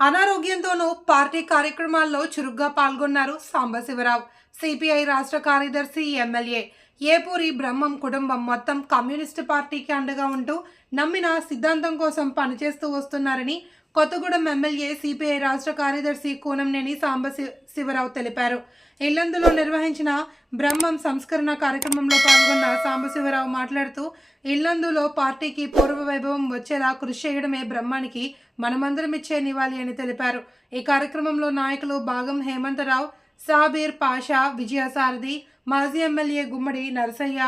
అనారోగ్యంతోనూ party కార్యక్రమాల్లో చురుగ్గా పాల్గొన్నారు సాంబశివరావు. సిపిఐ రాష్ట్ర కార్యదర్శి ఎమ్మెల్యే ఏపూరి బ్రహ్మం కుటుంబం మొత్తం కమ్యూనిస్టు పార్టీకి అండగా ఉంటూ నమ్మిన సిద్ధాంతం కోసం పనిచేస్తూ వస్తున్నారని కొత్తగూడెం ఎమ్మెల్యే సిపిఐ రాష్ట్ర కార్యదర్శి కూనంనేని సాంబశి శివరావు తెలిపారు. ఇల్లందులో నిర్వహించిన బ్రహ్మం సంస్కరణ కార్యక్రమంలో పాల్గొన్న సాంబశివరావు మాట్లాడుతూ ఇల్లందులో పార్టీకి పూర్వ వైభవం వచ్చేలా కృషి చేయడమే బ్రహ్మానికి మనమందరం ఇచ్చే నివాళి అని తెలిపారు. ఈ కార్యక్రమంలో నాయకులు భాగం హేమంతరావు సాబీర్ పాషా విజయసారథి మాజీ ఎమ్మెల్యే గుమ్మడి నరసయ్య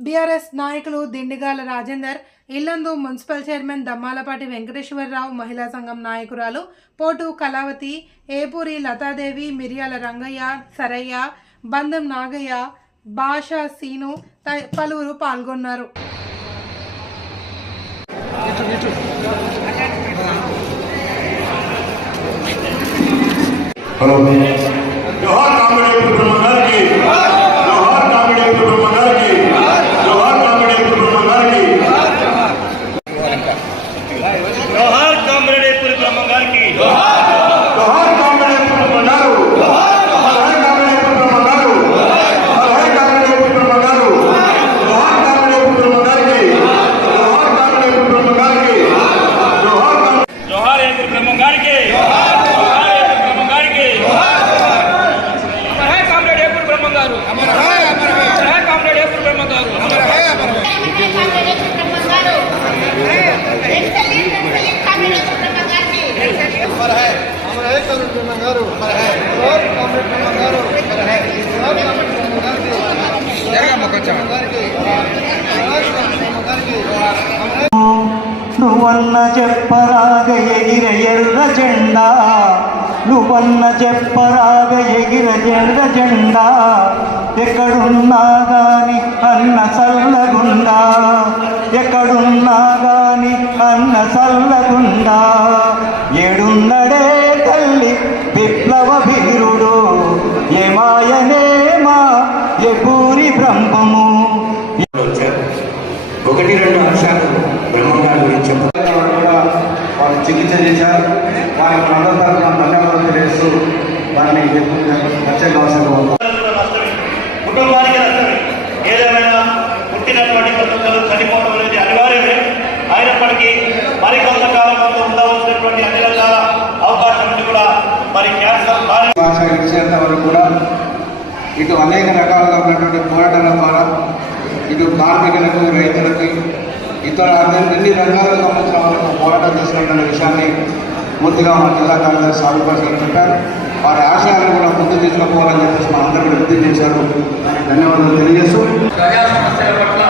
బీఆర్ఎస్ నాయకులు దిండిగాల రాజేందర్ ఇల్లందు మున్సిపల్ చైర్మన్ దమ్మాలపాటి వెంకటేశ్వరరావు మహిళా సంఘం నాయకురాలు పోటు కళావతి ఏపూరి లతాదేవి మిరియాల రంగయ్య సరయ్య బంధం నాగయ్య భాషా సీను త- పలువురు పాల్గొన్నారు. హలో జోహార్ కామెడీ బ్రహ్మ గారికి జోహార్ కామెడీ బ్రహ్మ గారికి జోహార్ కామెడీ బ్రహ్మ గారికి జోహార్ కామ్రేడేపురి బ్రహ్మ గారికి జోహార్ కామెడీ బ్రహ్మ గారు జోహార్ కామెడీ బ్రహ్మ గారు జోహార్ కామెడీ బ్రహ్మ గారు జోహార్ కామెడీ బ్రహ్మ గారికి జోహార్ కామెడీ బ్రహ్మ గారికి జోహార్ కామెడీ జోహార్ ఏపురి బ్రహ్మ గారికి జోహార్ ఏపురి బ్రహ్మ గారికి అమర్ హై కామ్రేడ్ ఏపురి బ్రహ్మ గారు. అమర్ హై అమర్ హై. కామ్రేడ్ ఏపురి బ్రహమ గారు. అమర్ హై. అమర్ హై. నువ్వన్న చెప్పరాగ ఎగిర ఎర్ర జెండా. నువ్వన్న చెప్పరాగ ఎగిర ఎర్ర జెండా ఎక్కడున్నా గాని అన్న సల్లగుండా ఎక్కడున్నా గాని అన్న సల్లగుండా ఏడున్నడే తల్లి విప్లవ వీరుడు ఏమాయనేమా ఎపూరి బ్రహ్మము. వచ్చారు ఒకటి రెండు అంశాలు బ్రహ్మగారి గురించి చెప్పారు వాళ్ళు చికిత్స చేశారు. వారికి మద్దతు తెలియజేస్తూ వారిని ప్రత్యేక అవసరం కుటుంబానికి నష్టమే ఏదేమైనా పుట్టినటువంటి కొంతమంది చనిపోవడం అనేది అనివార్యమే. అయినప్పటికీ మరి కొంతకాలం కొంత ఉండవలసినటువంటి అన్ని రకాల అవకాశం కూడా మరి క్యాన్సర్ ఇచ్చేంత వరకు కూడా ఇటు అనేక రకాలుగా ఉన్నటువంటి పోరాటాల ద్వారా ఇటు కార్మికులకు రైతులకు ఇతర అన్ని రంగాలకు సంబంధించిన పోరాటం చేసినటువంటి విషయాన్ని పూర్తిగా మా జిల్లా కార్యదర్శి సాగుపాస్ గారు చెప్పారు. వారి ఆశయాలను కూడా ముందు తీసుకుపోవాలని చెప్పేసి మా అందరూ కూడా విజ్ఞప్తి చేశారు. ధన్యవాదాలు తెలియజేస్తూ ప్రజా సమస్యల పట్ల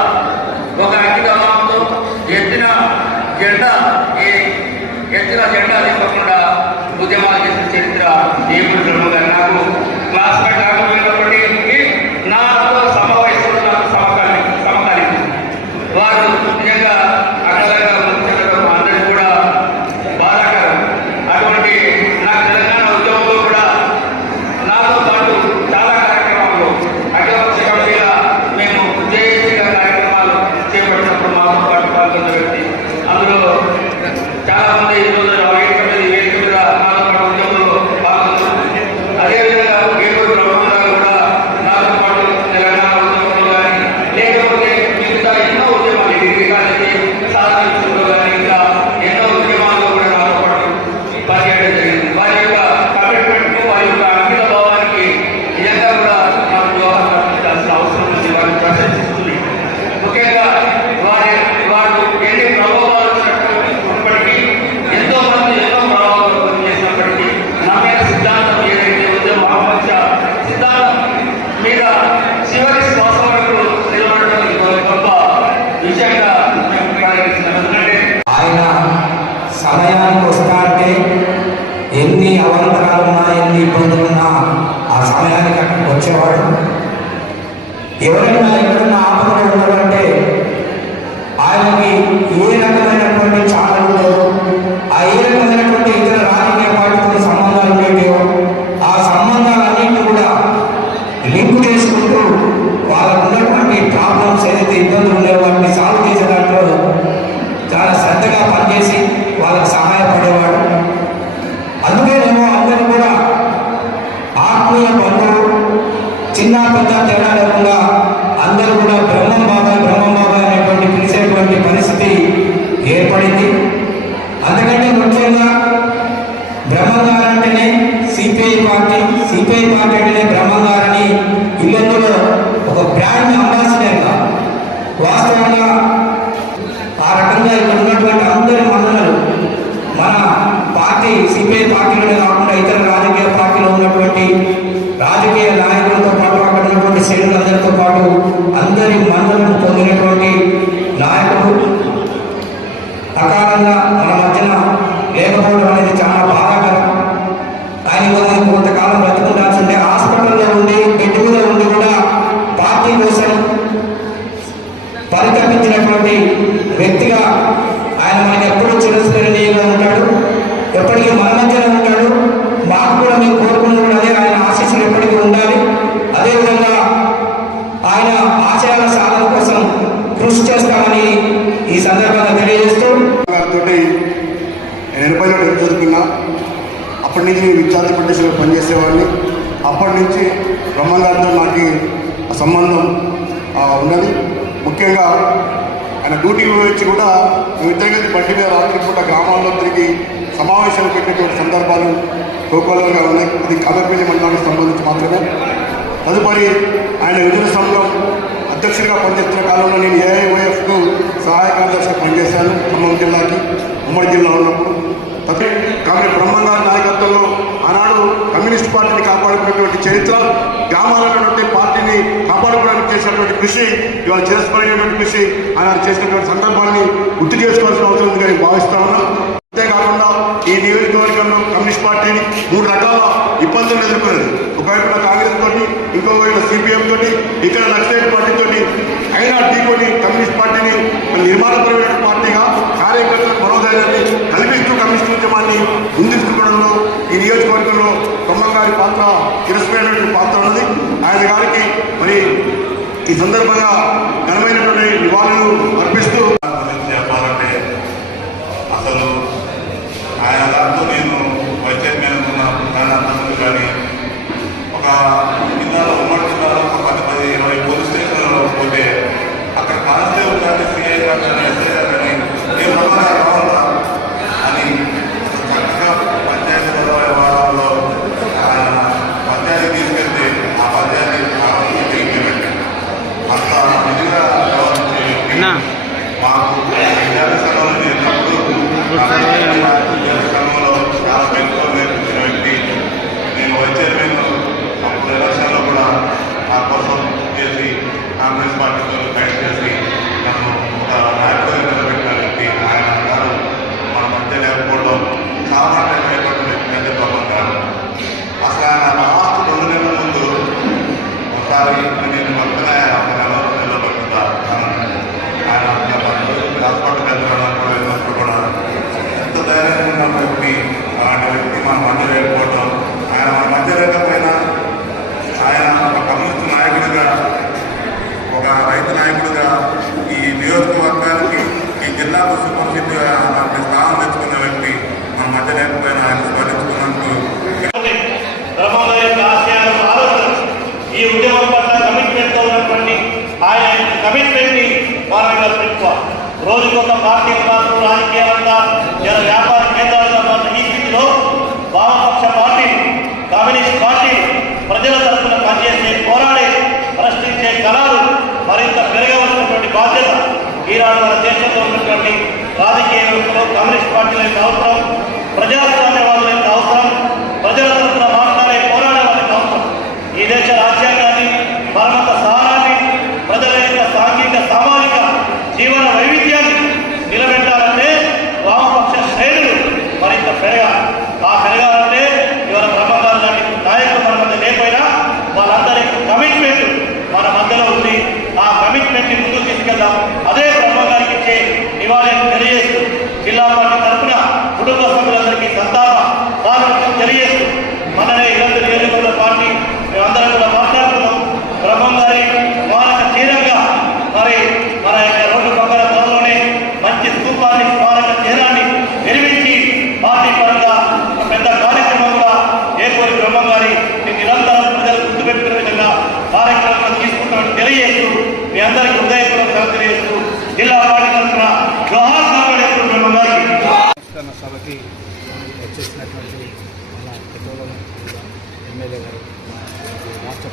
సంబంధం ఉన్నది. ముఖ్యంగా ఆయన డ్యూటీలు వచ్చి కూడా వ్యతిరేకత బండి మీద రాత్రిపూట గ్రామాల్లో తిరిగి సమావేశాలు పెట్టేటువంటి సందర్భాలు కోకోలంగా ఉన్నాయి. ఇది కదర్పల్లి మండలానికి సంబంధించి మాత్రమే. తదుపరి ఆయన విజయ సంఘం అధ్యక్షుడిగా పనిచేస్తున్న కాలంలో నేను ఏఐఓఎఫ్కు సహాయ కార్యదర్శిగా పనిచేశాను. ఖమ్మం జిల్లాకి ఉమ్మడి జిల్లా ఉన్నప్పుడు. తప్పే కాబట్టి బ్రహ్మంగారి నాయకత్వంలో ఆనాడు కమ్యూనిస్ట్ పార్టీని కాపాడు చేసినటువంటి చరిత్ర గ్రామాలన్నటువంటి పార్టీని కాపాడుకోవడానికి చేసినటువంటి కృషి ఇవాళ చేసుకోలేనటువంటి కృషి ఆయన చేసినటువంటి సందర్భాన్ని గుర్తు చేసుకోవాల్సిన అవసరం ఉందని భావిస్తా ఉన్నాం. అంతేకాకుండా ఈ నియోజకవర్గంలో కమ్యూనిస్ట్ పార్టీని మూడు రకాల ఇబ్బందులు ఎదుర్కొన్నది. ఒకవైపు కాంగ్రెస్ తోటి ఇంకోవైపు సిపిఎం తోటి ఇక్కడ నక్సలైట్ పార్టీ తోటి అయినా ఢీకొని కమ్యూనిస్ట్ పార్టీని నిర్మాణపరమైన పార్టీగా కార్యకర్తల మనోధైర్యాన్ని కల్పిస్తూ కమ్యూనిస్ట్ ఉద్యమాన్ని ముందుకోవడంలో ఈ నియోజకవర్గంలో గారి పాత్ర తెలిసిపోయినటువంటి పాత్ర ఉన్నది. ఆయన గారికి మరి ఈ సందర్భంగా ఘనమైనటువంటి నివాళులు అర్పిస్తూ చెప్పాలంటే అసలు ఆయన దాంతో నేను వైద్యం మీద ఉన్న కానీ ఒక Ferrari and anyone ఈనాడు మన దేశంలో ఉన్నటువంటి రాజకీయ వ్యవస్థలో కాంగ్రెస్ పార్టీలకు అవసరం ప్రజాస్వామ్య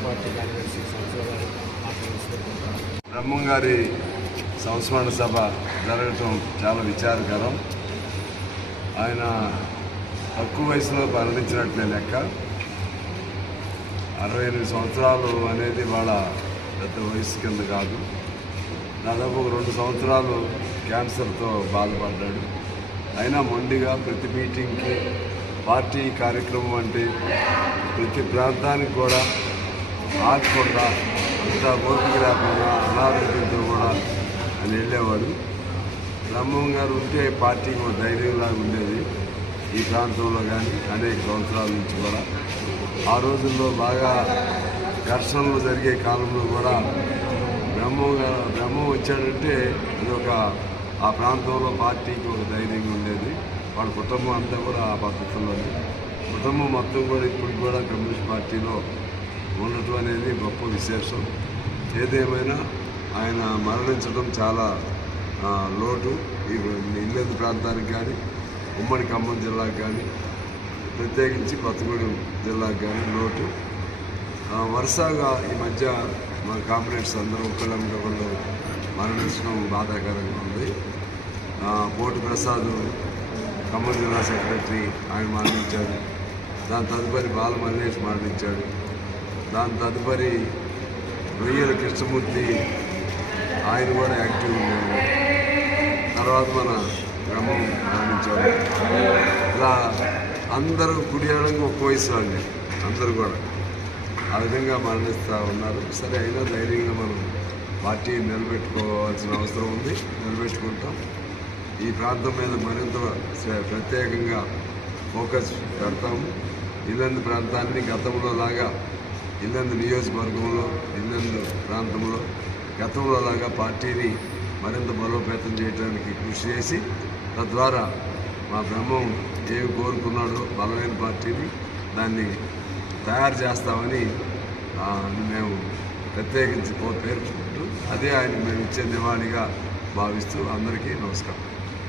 బ్రహ్మం బ్రహ్మంగారి సంస్మరణ సభ జరగటం చాలా విచారకరం. ఆయన తక్కువ వయసులో మరణించినట్లే లెక్క. అరవై ఎనిమిది సంవత్సరాలు అనేది వాళ్ళ పెద్ద వయసు కింద కాదు. దాదాపు రెండు సంవత్సరాలు క్యాన్సర్తో బాధపడ్డాడు. అయినా మొండిగా ప్రతి మీటింగ్కి పార్టీ కార్యక్రమం వంటి ప్రతి ప్రాంతానికి కూడా ఆగకుండా అంత ఓపిక లేకుండా అనారోగ్యంతో కూడా అని వెళ్ళేవాడు. బ్రహ్మం గారు ఉంటే పార్టీకి ఒక ధైర్యంలాగా ఉండేది. ఈ ప్రాంతంలో కానీ అనేక సంవత్సరాల నుంచి కూడా. ఆ రోజుల్లో బాగా ఘర్షణలు జరిగే కాలంలో కూడా బ్రహ్మం గారు బ్రహ్మం వచ్చాడంటే అది ఒక ఆ ప్రాంతంలో పార్టీకి ఒక ధైర్యంగా ఉండేది. వాళ్ళ కుటుంబం అంతా కూడా ఆ పద్ధతిలోనే కుటుంబం మొత్తం కూడా ఇప్పుడు కూడా కమ్యూనిస్ట్ పార్టీలో ఉండటం అనేది గొప్ప విశేషం. ఏదేమైనా ఆయన మరణించడం చాలా లోటు. ఈ ఇల్లెందు ప్రాంతానికి కానీ ఉమ్మడి ఖమ్మం జిల్లాకు కానీ ప్రత్యేకించి కొత్తగూడెం జిల్లాకు కానీ లోటు. వరుసగా ఈ మధ్య మా కాంపినేట్స్ అందరూ ఒకళ్ళంటే ఒకళ్ళు మరణించడం బాధాకరంగా ఉంది. పోటు ప్రసాద్ ఖమ్మం జిల్లా సెక్రటరీ ఆయన మరణించాడు. దాని తదుపరి బాల మల్లేష్ మరణించాడు. దాని తదుపరి రొయ్యల కృష్ణమూర్తి ఆయన కూడా యాక్టివ్ ఉన్నాడు తర్వాత మన బ్రహ్మం ప్రారంభించాడు ఇలా అందరూ కుడియడానికి ఒక వయసు అండి అందరూ కూడా. ఆ విధంగా మరణిస్తూ ఉన్నారు. సరే అయినా ధైర్యంగా మనం పార్టీ నిలబెట్టుకోవాల్సిన అవసరం ఉంది. నిలబెట్టుకుంటాం. ఈ ప్రాంతం మీద మరింత ప్రత్యేకంగా ఫోకస్ పెడతాము. ఇలాంటి ప్రాంతాన్ని గతంలో లాగా ఇల్లందు నియోజకవర్గంలో ఇల్లందు ప్రాంతంలో గతంలో లాగా పార్టీని మరింత బలోపేతం చేయడానికి కృషి చేసి తద్వారా మా బ్రహ్మం ఏమి కోరుకున్నాడో బలమైన పార్టీని దాన్ని తయారు చేస్తామని మేము ప్రత్యేకించి పేర్కొంటూ అదే ఆయన మేము ఇచ్చే నివాళిగా భావిస్తూ అందరికీ నమస్కారం.